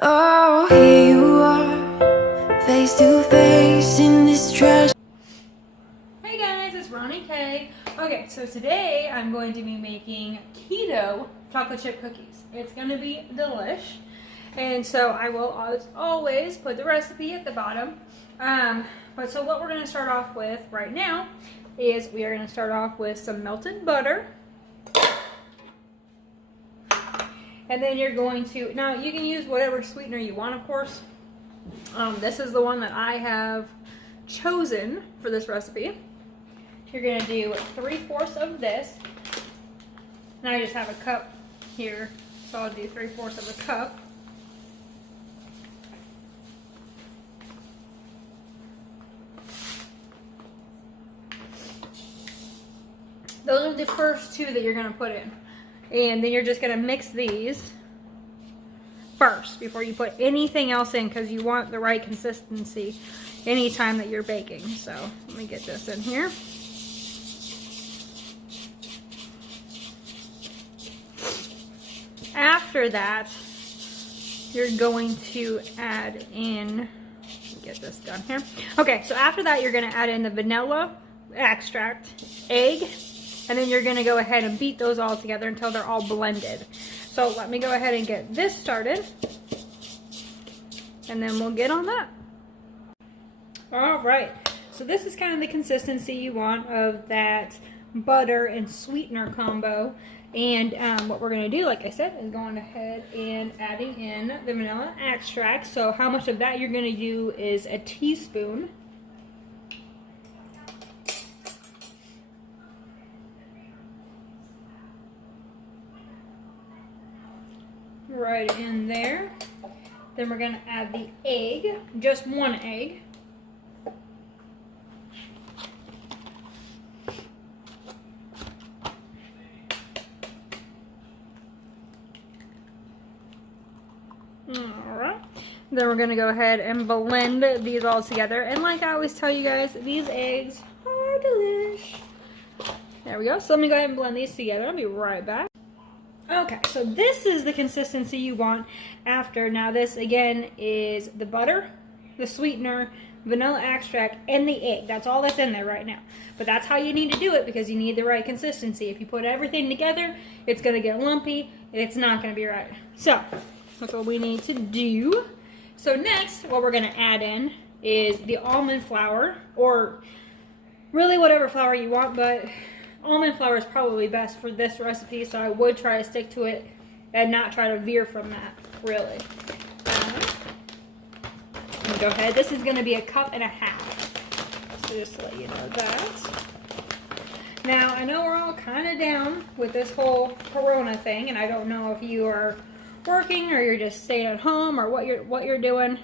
Oh, here you are, face to face in this trash. Hey guys, it's Ronnie K. Okay, so today I'm going to be making keto chocolate chip cookies. It's going to be delish. And so I will, as always, put the recipe at the bottom. But so what we're going to start off with right now is we are going to start off with some melted butter. And then you're going to, now you can use whatever sweetener you want, of course. This is the one that I have chosen for this recipe. You're going to do 3/4 of this. And I just have a cup here, so I'll do 3/4 of a cup. Those are the first two that you're going to put in. And then you're just going to mix these first before you put anything else in, because you want the right consistency anytime that you're baking. So let me get this in here. After that, you're going to add in, get this done here. Okay, so after that, you're going to add in the vanilla extract, egg, and then you're going to go ahead and beat those all together until they're all blended. So let me go ahead and get this started, and then we'll get on that. All right, so this is kind of the consistency you want of that butter and sweetener combo. And what we're going to do, like I said, is going ahead and adding in the vanilla extract. So how much of that you're going to do is a teaspoon. Right in there. Then we're going to add the egg, just one egg. Alright. Then we're going to go ahead and blend these all together. And like I always tell you guys, these eggs are delish. There we go. So let me go ahead and blend these together. I'll be right back. Okay, so this is the consistency you want after. Now this, again, is the butter, the sweetener, vanilla extract, and the egg. That's all that's in there right now. But that's how you need to do it, because you need the right consistency. If you put everything together, it's going to get lumpy. It's not going to be right. So that's what we need to do. So next, what we're going to add in is the almond flour, or really whatever flour you want, but almond flour is probably best for this recipe, so I would try to stick to it and not try to veer from that, really. Go ahead. This is going to be 1.5 cups. So just to let you know that. Now, I know we're all kind of down with this whole Corona thing, and I don't know if you are working or you're just staying at home or what you're doing.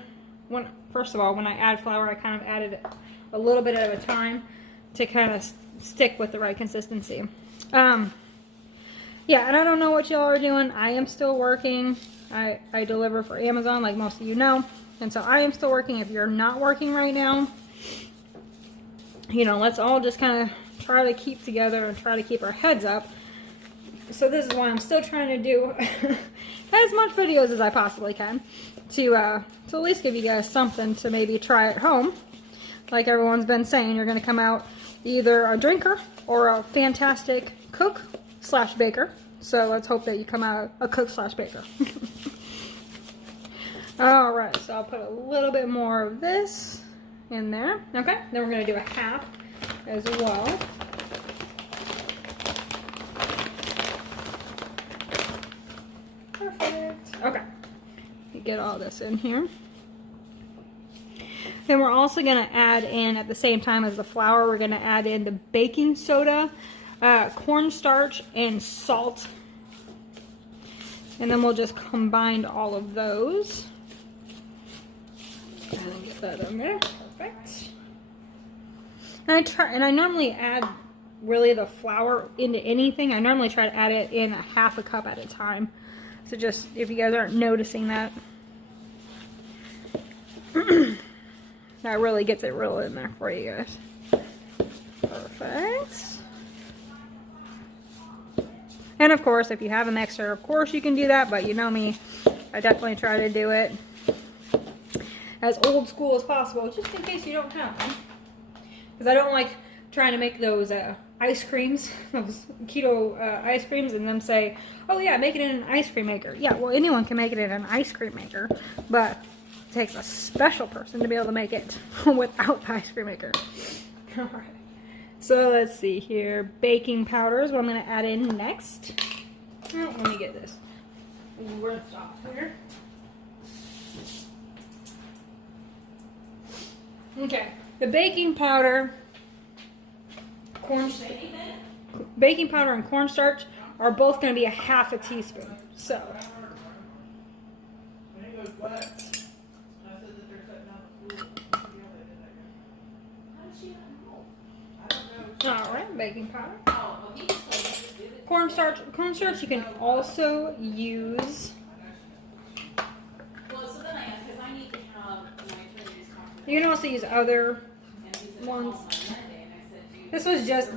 First of all, when I add flour, I kind of add it a little bit at a time to kind of stick with the right consistency. Yeah, and I don't know what y'all are doing. I am still working. I deliver for Amazon, like most of you know, and so I am still working. If you're not working right now, you know, let's all just kind of try to keep together and try to keep our heads up. So this is why I'm still trying to do as much videos as I possibly can to at least give you guys something to maybe try at home. Like everyone's been saying, you're going to come out either a drinker or a fantastic cook/baker. So let's hope that you come out a cook/baker. Alright, so I'll put a little bit more of this in there. Okay, then we're going to do 1/2 as well. Perfect. Okay, get all this in here. Then we're also going to add in, at the same time as the flour, we're going to add in the baking soda, cornstarch, and salt. And then we'll just combine all of those. And then get that in there. Perfect. And I normally add really the flour into anything. I normally try to add it in 1/2 cup at a time. So just, if you guys aren't noticing that. That really gets it real in there for you guys. Perfect. And of course, if you have a mixer, of course you can do that, but you know me, I definitely try to do it as old school as possible, just in case you don't have them. Because I don't like trying to make those ice creams, those keto ice creams, and them say, oh yeah, make it in an ice cream maker. Yeah, well, anyone can make it in an ice cream maker, but it takes a special person to be able to make it without the ice cream maker. All right. So let's see here. Baking powder is what I'm going to add in next. Oh, let me get this rinsed off here. Okay, the baking powder, baking powder and cornstarch are both going to be a half a teaspoon. So, all right, baking powder. Cornstarch you can also use. You can also use other ones. This was just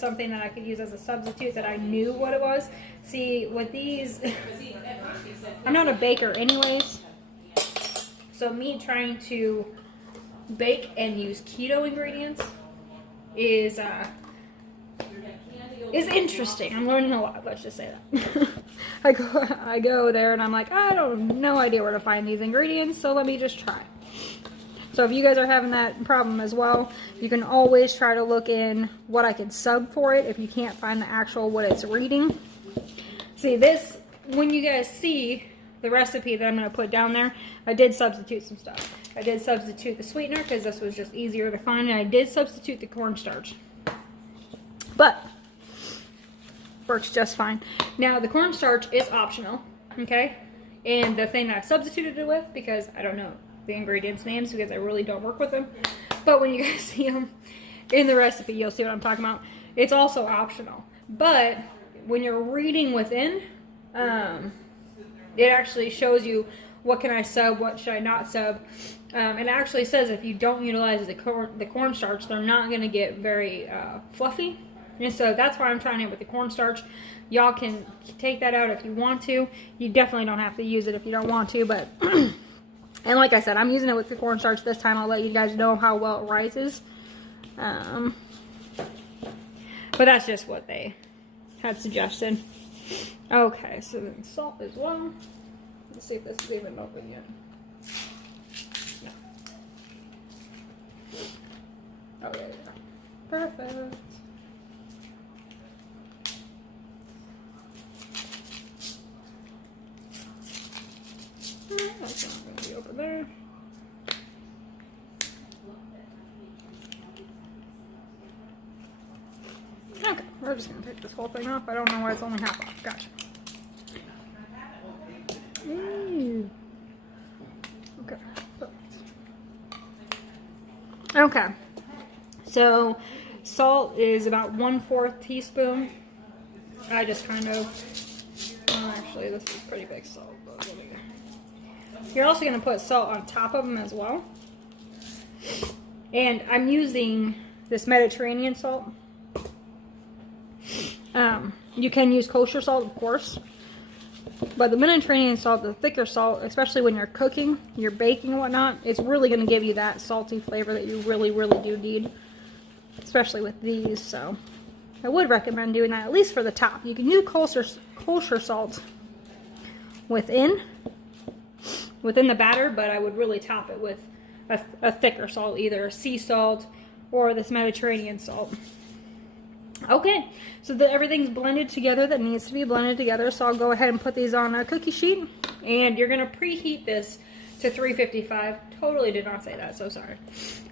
something that I could use as a substitute that I knew what it was. See, with these, I'm not a baker anyways, so me trying to bake and use keto ingredients is interesting. I'm learning a lot, let's just say that. I go there and I'm like, I don't no idea where to find these ingredients, so let me just try. So if you guys are having that problem as well, you can always try to look in what I can sub for it if you can't find the actual what it's reading. See this, when you guys see the recipe that I'm going to put down there, I did substitute some stuff. I did substitute the sweetener because this was just easier to find, and I did substitute the cornstarch. But works just fine. Now the cornstarch is optional, okay? And the thing that I substituted it with, because I don't know the ingredients names because I really don't work with them, but when you guys see them in the recipe, you'll see what I'm talking about. It's also optional, but when you're reading within, it actually shows you what can I sub, what should I not sub. It actually says if you don't utilize the cornstarch, they're not going to get very fluffy. And so that's why I'm trying it with the cornstarch. Y'all can take that out if you want to. You definitely don't have to use it if you don't want to, but and like I said, I'm using it with the cornstarch this time. I'll let you guys know how well it rises. But that's just what they had suggested. Okay, so then salt as well. Let's see if this is even open yet. No. Oh, yeah, yeah. Perfect. That's not going to be over there. Okay, we're just going to take this whole thing off. I don't know why it's only half off. Gotcha. Okay. Okay. So, salt is about 1/4 teaspoon. I just kind of, actually this is pretty big salt, but let me. You're also going to put salt on top of them as well. And I'm using this Mediterranean salt. You can use kosher salt, of course. But the Mediterranean salt, the thicker salt, especially when you're cooking, you're baking and whatnot, it's really going to give you that salty flavor that you really, really do need. Especially with these, so I would recommend doing that, at least for the top. You can do kosher salt within the batter, but I would really top it with a thicker salt, either sea salt or this Mediterranean salt. Okay, so everything's blended together that needs to be blended together, so I'll go ahead and put these on a cookie sheet, and you're going to preheat this to 355. Totally did not say that, so sorry.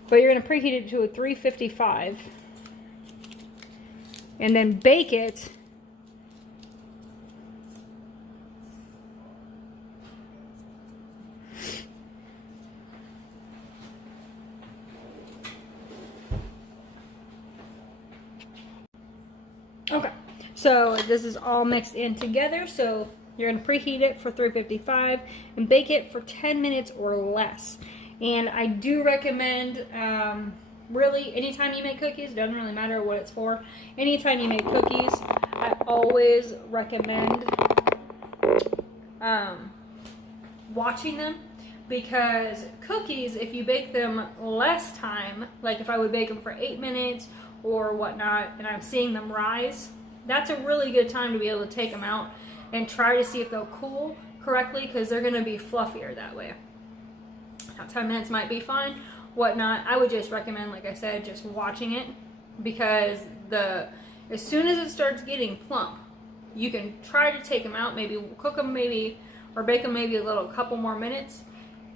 But you're going to preheat it to a 355, and then bake it Okay, so this is all mixed in together, so you're going to preheat it for 355 and bake it for 10 minutes or less. And I do recommend, really, anytime you make cookies, doesn't really matter what it's for, anytime you make cookies, I always recommend watching them, because cookies, if you bake them less time, like if I would bake them for 8 minutes or whatnot, and I'm seeing them rise, that's a really good time to be able to take them out and try to see if they'll cool correctly, because they're going to be fluffier that way. Now 10 minutes might be fine, whatnot. I would just recommend, like I said, just watching it, because as soon as it starts getting plump, you can try to take them out, maybe cook them maybe, or bake them maybe a couple more minutes,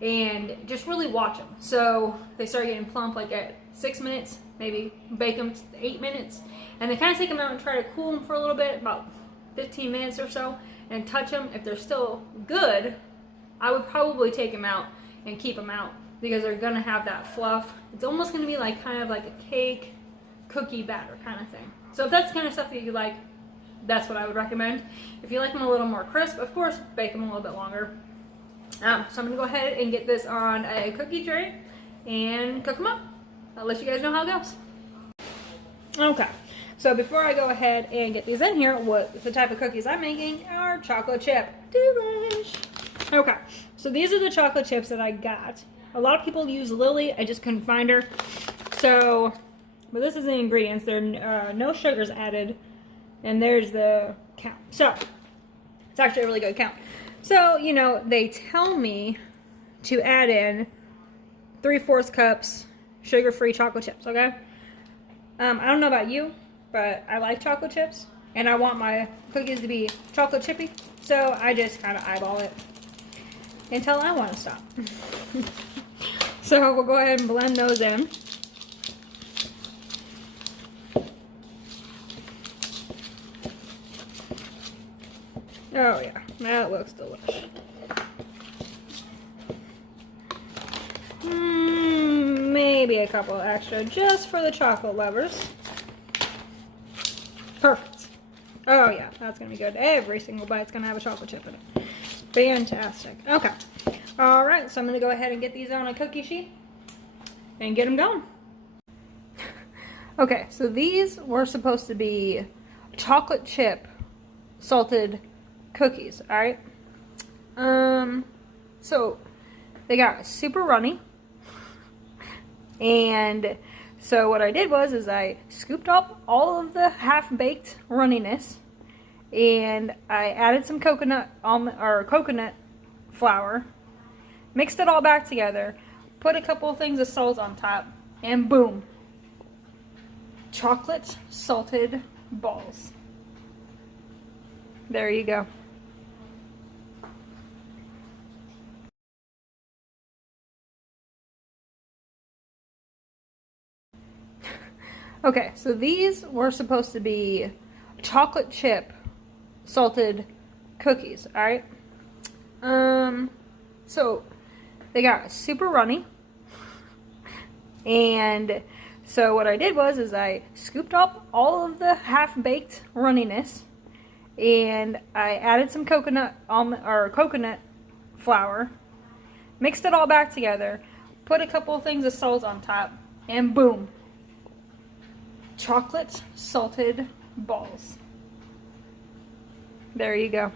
and just really watch them. So they start getting plump like at 6 minutes, maybe bake them 8 minutes, and then kind of take them out and try to cool them for a little bit, about 15 minutes or so, and touch them. If they're still good, I would probably take them out and keep them out, because they're gonna have that fluff. It's almost gonna be like kind of like a cake, cookie batter kind of thing. So if that's the kind of stuff that you like, that's what I would recommend. If you like them a little more crisp, of course, bake them a little bit longer. So I'm gonna go ahead and get this on a cookie tray and cook them up. I'll let you guys know how it goes. Okay, so before I go ahead and get these in here, what the type of cookies I'm making are chocolate chip. Delish. Okay, so these are the chocolate chips that I got. A lot of people use Lily. I just couldn't find her. So, but this is the ingredients. There are no sugars added, and there's the count. So, it's actually a really good count. So, you know, they tell me to add in 3/4 cups sugar-free chocolate chips, okay? I don't know about you, but I like chocolate chips, and I want my cookies to be chocolate chippy, so I just kind of eyeball it until I want to stop. So we'll go ahead and blend those in. Oh yeah, that looks delicious. Maybe a couple extra just for the chocolate lovers. Perfect. Oh yeah, that's gonna be good. Every single bite's gonna have a chocolate chip in it. Fantastic. Okay. All right, so I'm gonna go ahead and get these on a cookie sheet and get them going. Okay, so these were supposed to be chocolate chip salted cookies, all right? So they got super runny, and so what I did was I scooped up all of the half-baked runniness, and I added some coconut flour, mixed it all back together, put a couple of things of salt on top, and boom, chocolate salted balls. There you go. Okay, so these were supposed to be chocolate chip salted cookies, all right? So they got super runny, and so what I did was I scooped up all of the half-baked runniness, and I added some coconut flour, mixed it all back together, put a couple of things of salt on top, and boom, chocolate salted balls. There you go.